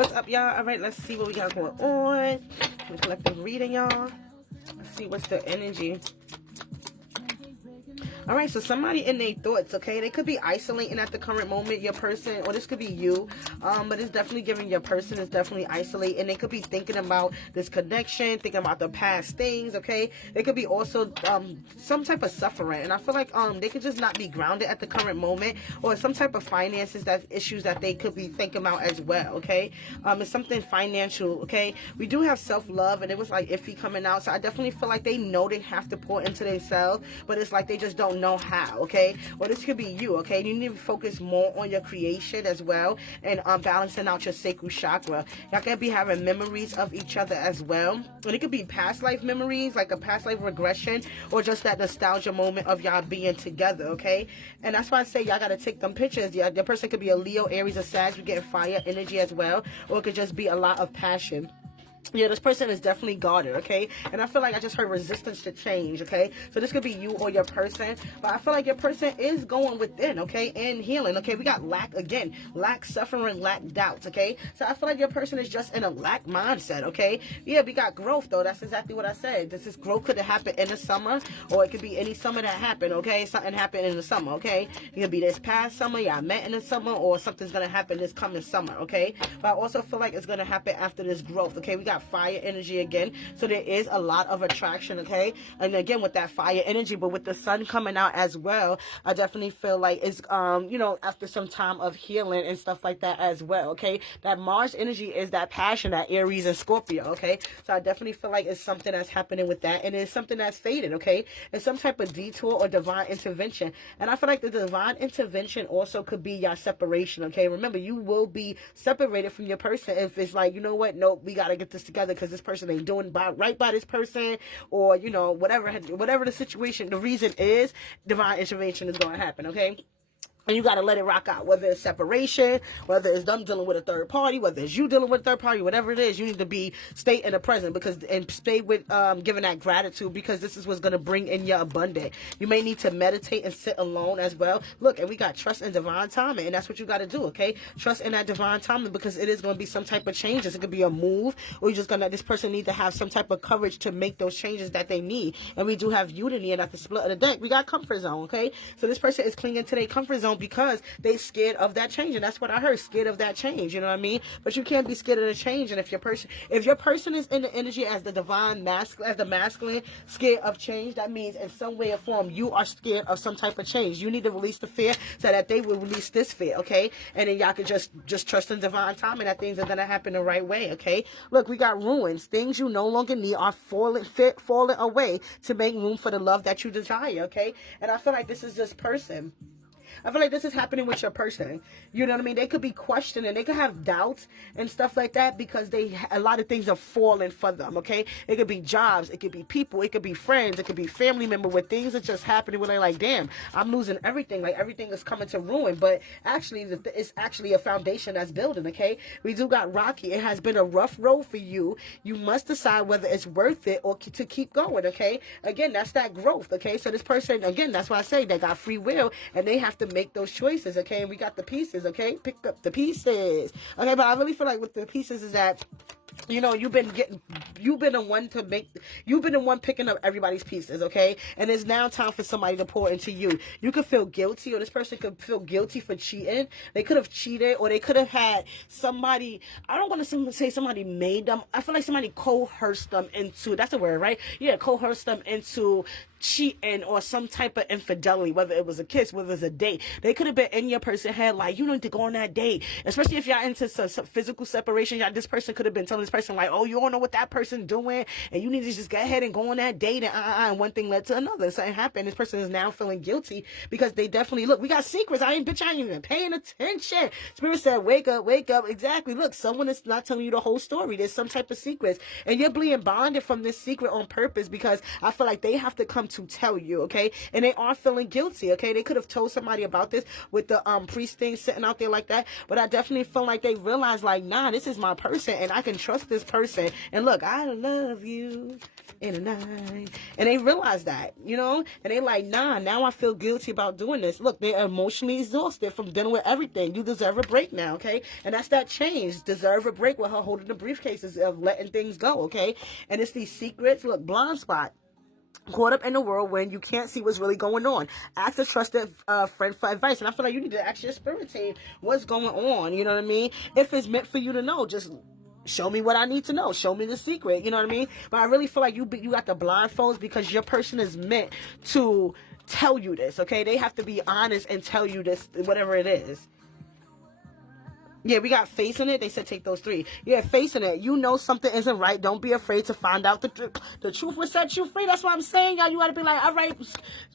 What's up, y'all? All right, let's see what we got going on. Collective reading, y'all. Let's see what's the energy. All right, so somebody in their thoughts, okay? They could be isolating at the current moment, your person, or this could be you. But it's definitely giving your person is definitely isolating. They could be thinking about this connection, thinking about the past things, okay? They could be also some type of suffering. And I feel like they could just not be grounded at the current moment, or some type of finances, that issues that they could be thinking about as well, okay? It's something financial, okay? We do have self-love, and it was like iffy coming out. So I definitely feel like they know they have to pour into themselves, but it's like they just don't know how, okay? Or this could be you, okay? You need to focus more on your creation as well, and balancing out your sacral chakra. Y'all can be having memories of each other as well, and it could be past life memories, like a past life regression, or just that nostalgia moment of y'all being together, okay? And that's why I say y'all gotta take them pictures. Your person could be a Leo, Aries, or Sag. You get fire energy as well, or it could just be a lot of passion. Yeah, this person is definitely guarded, okay? And I feel like I just heard resistance to change, okay? So this could be you or your person, but I feel like your person is going within, okay? And healing, okay? We got lack again. Lack, suffering, lack, doubts, okay? So I feel like your person is just in a lack mindset, okay? Yeah, we got growth, though. That's exactly what I said. This growth could have happened in the summer, or it could be any summer that happened, okay? Something happened in the summer, okay? It could be this past summer, y'all met in the summer, or something's going to happen this coming summer, okay? But I also feel like it's going to happen after this growth, okay? We got fire energy again, so there is a lot of attraction, okay? And again, with that fire energy, but with the sun coming out as well, I definitely feel like it's you know, after some time of healing and stuff like that as well, okay? That Mars energy is that passion, that Aries and Scorpio, okay? So I definitely feel like it's something that's happening with that, and it's something that's faded, okay? It's some type of detour or divine intervention. And I feel like the divine intervention also could be your separation, okay? Remember, you will be separated from your person if it's like, you know what, nope, we got to get this together because this person ain't doing right by this person, or, you know, whatever the situation, the reason is, divine intervention is going to happen, okay? And you got to let it rock out, whether it's separation, whether it's them dealing with a third party, whether it's you dealing with a third party, whatever it is, you need to stay in the present, and stay with giving that gratitude, because this is what's going to bring in your abundance. You may need to meditate and sit alone as well. Look, and we got trust in divine timing, and that's what you got to do, okay? Trust in that divine timing, because it is going to be some type of changes. It could be a move, or you're just going to, this person need to have some type of courage to make those changes that they need. And we do have unity, and at the split of the deck, we got comfort zone, okay? So this person is clinging to their comfort zone because they scared of that change, and that's what I heard, scared of that change, you know what I mean? But you can't be scared of the change. And if your person is in the energy as the divine masculine, as the masculine, scared of change, that means in some way or form you are scared of some type of change. You need to release the fear so that they will release this fear, okay? And then y'all can just trust in divine timing that things are gonna happen the right way, okay? Look, we got ruins. Things you no longer need are falling away to make room for the love that you desire, okay? And I feel like this is this person. I feel like this is happening with your person. You know what I mean? They could be questioning. They could have doubts and stuff like that because a lot of things are falling for them, okay? It could be jobs. It could be people. It could be friends. It could be family member, where things are just happening where they're like, damn, I'm losing everything. Like, everything is coming to ruin. But actually, it's actually a foundation that's building, okay? We do got rocky. It has been a rough road for you. You must decide whether it's worth it or to keep going, okay? Again, that's that growth, okay? So this person, again, that's why I say they got free will, and they have to make those choices, okay? And we got the pieces, okay? Pick up the pieces, okay? But I really feel like with the pieces is that, you know, you've been the one picking up everybody's pieces, okay? And it's now time for somebody to pour into you. You could feel guilty, or this person could feel guilty for cheating. They could have cheated, or they could have had somebody, I don't want to say somebody made them. I feel like somebody coerced them into, that's the word, right? Yeah, coerced them into cheating or some type of infidelity, whether it was a kiss, whether it's a date. They could have been in your person's head like, you need to go on that date, especially if y'all into some physical separation. This person could have been telling this person like, oh, you don't know what that person's doing, and you need to just go ahead and go on that date, and one thing led to another. Something happened. This person is now feeling guilty because they definitely, look, we got secrets. I ain't even paying attention. Spirit said, wake up. Exactly. Look, someone is not telling you the whole story. There's some type of secrets, and you're being bonded from this secret on purpose, because I feel like they have to come to tell you, okay? And they are feeling guilty, okay? They could have told somebody about this with the priest thing sitting out there like that, but I definitely feel like they realize like, nah, this is my person, and I can trust this person. And look, I I love you in the night. And they realize that, you know, and they like, nah, now I feel guilty about doing this. Look, they're emotionally exhausted from dealing with everything. You deserve a break now, okay? And that's that change. Deserve a break with her holding the briefcases of letting things go, okay? And it's these secrets. Look, blind spot. Caught up in the world when you can't see what's really going on. Ask a trusted friend for advice. And I feel like you need to ask your spirit team what's going on. You know what I mean? If it's meant for you to know, just show me what I need to know. Show me the secret. You know what I mean? But I really feel like you got the blindfolds because your person is meant to tell you this, okay? They have to be honest and tell you this, whatever it is. Yeah, we got facing it. They said take those 3. Yeah, facing it. You know something isn't right. Don't be afraid to find out the truth. The truth will set you free. That's what I'm saying, y'all. You got to be like, all right,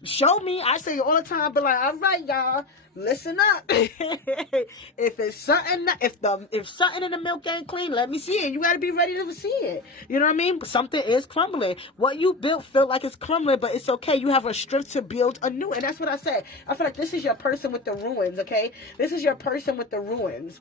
show me. I say it all the time. Be like, all right, y'all, listen up. If it's something, if something in the milk ain't clean, let me see it. You got to be ready to see it. You know what I mean? Something is crumbling. What you built feel like it's crumbling, but it's okay. You have a strength to build anew, and that's what I said. I feel like this is your person with the ruins. Okay, this is your person with the ruins.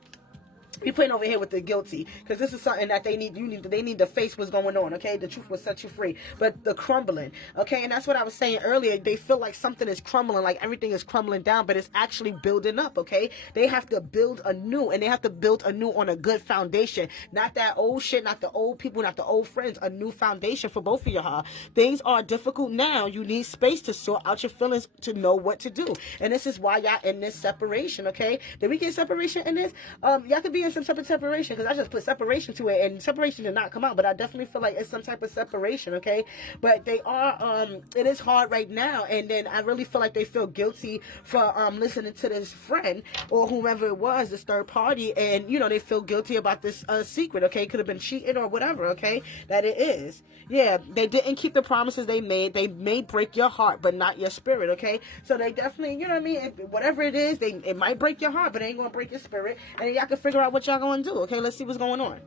You putting over here with the guilty, because this is something that they need to face what's going on, okay? The truth will set you free. But the crumbling, okay? And that's what I was saying earlier. They feel like something is crumbling, like everything is crumbling down, but it's actually building up, okay? They have to build anew, and they have to build anew on a good foundation. Not that old shit, not the old people, not the old friends. A new foundation for both of y'all. Things are difficult now. You need space to sort out your feelings, to know what to do. And this is why y'all in this separation, okay? Did we get separation in this? Y'all could be in some type of separation, because I just put separation to it, and separation did not come out, but I definitely feel like it's some type of separation, okay? But they are, it is hard right now, and then I really feel like they feel guilty for listening to this friend or whomever it was, this third party, and you know, they feel guilty about this secret, okay? Could have been cheating or whatever, okay? That it is. Yeah, they didn't keep the promises they made. They may break your heart, but not your spirit, okay? So they definitely, you know what I mean? Whatever it is, it might break your heart, but it ain't gonna break your spirit, and y'all can figure out what y'all gonna do, okay? Let's see what's going on.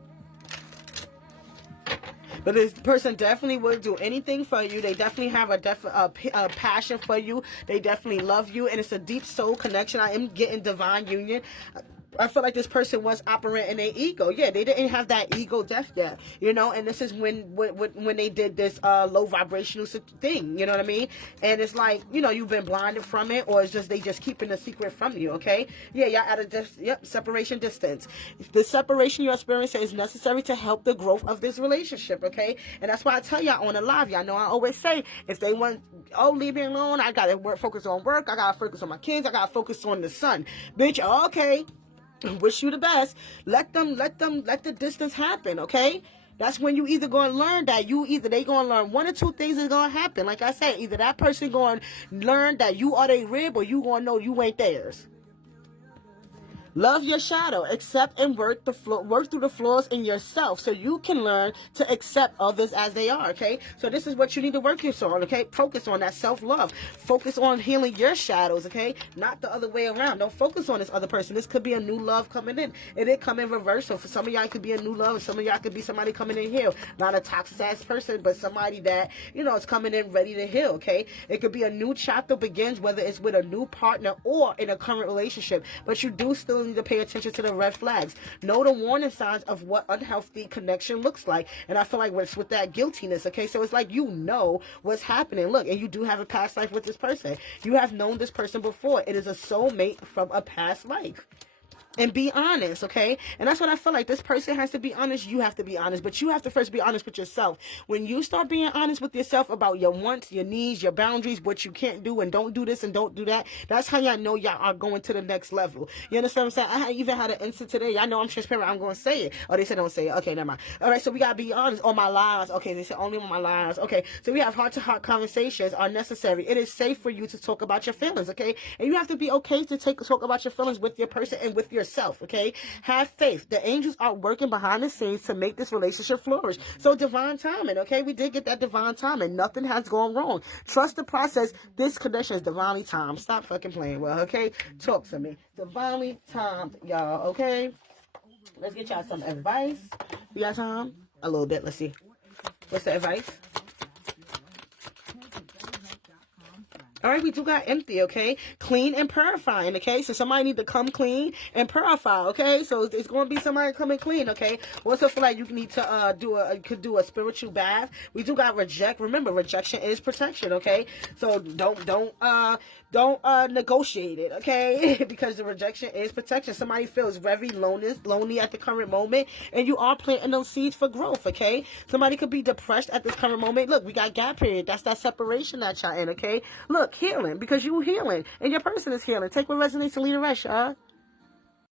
But this person definitely would do anything for you. They definitely have a passion for you. They definitely love you, and it's a deep soul connection. I am getting divine union. I feel like this person was operating their ego. Yeah, they didn't have that ego death yet, you know. And this is when they did this low vibrational thing, you know what I mean? And it's like, you know, you've been blinded from it, or it's just they just keeping the secret from you. Okay, yeah, y'all at a separation distance. The separation you're experiencing is necessary to help the growth of this relationship. Okay, and that's why I tell y'all on the live. Y'all know I always say, if they want, oh, leave me alone, I gotta focus on work. I gotta focus on my kids. I gotta focus on the son. Bitch, okay. Wish you the best. Let the distance happen, okay? That's when you either gonna learn that they gonna learn one or two things is gonna happen. Like I said, either that person gonna learn that you are their rib, or you gonna know you ain't theirs. Love your shadow. Accept and work through the flaws in yourself, so you can learn to accept others as they are, okay? So this is what you need to work on, okay? Focus on that self-love. Focus on healing your shadows, okay? Not the other way around. Don't focus on this other person. This could be a new love coming in. It did come in reverse. So for some of y'all, it could be a new love. Some of y'all could be somebody coming in here. Not a toxic ass person, but somebody that, you know, is coming in ready to heal, okay? It could be a new chapter begins, whether it's with a new partner or in a current relationship. But you do still need to pay attention to the red flags. Know the warning signs of what unhealthy connection looks like. And I feel like it's with that guiltiness, okay? So it's like, you know what's happening. Look, and you do have a past life with this person. You have known this person before. It is a soulmate from a past life. And be honest, okay? And that's what I feel like. This person has to be honest. You have to be honest. But you have to first be honest with yourself. When you start being honest with yourself about your wants, your needs, your boundaries, what you can't do, and don't do this and don't do that, that's how y'all know y'all are going to the next level. You understand what I'm saying? I even had an incident today. Y'all know I'm transparent. I'm going to say it. Oh, they said don't say it. Okay, never mind. All right, so we got to be honest. On my lives. Okay, they said only on my lives. Okay, so we have heart-to-heart conversations are necessary. It is safe for you to talk about your feelings, okay? And you have to be okay to talk about your feelings with your person and with yourself, okay? Have faith. The angels are working behind the scenes to make this relationship flourish. So divine timing, okay? We did get that divine timing. Nothing has gone wrong. Trust the process. This connection is divinely timed. Stop fucking playing well, okay? Talk to me. Divinely timed, y'all, okay? Let's get y'all some advice. We got time? A little bit. Let's see. What's the advice? All right, we do got empty, okay? Clean and purifying, okay? So somebody need to come clean and purify, okay? So it's going to be somebody coming clean, okay? Also feel like you need to could do a spiritual bath. We do got reject. Remember, rejection is protection, okay? So don't negotiate it, okay? Because the rejection is protection. Somebody feels very lonely at the current moment, and you are planting those seeds for growth, okay? Somebody could be depressed at this current moment. Look, we got gap period. That's that separation that y'all in, okay? Look, healing, because you healing, and your person is healing. Take what resonates and leave the rest, y'all.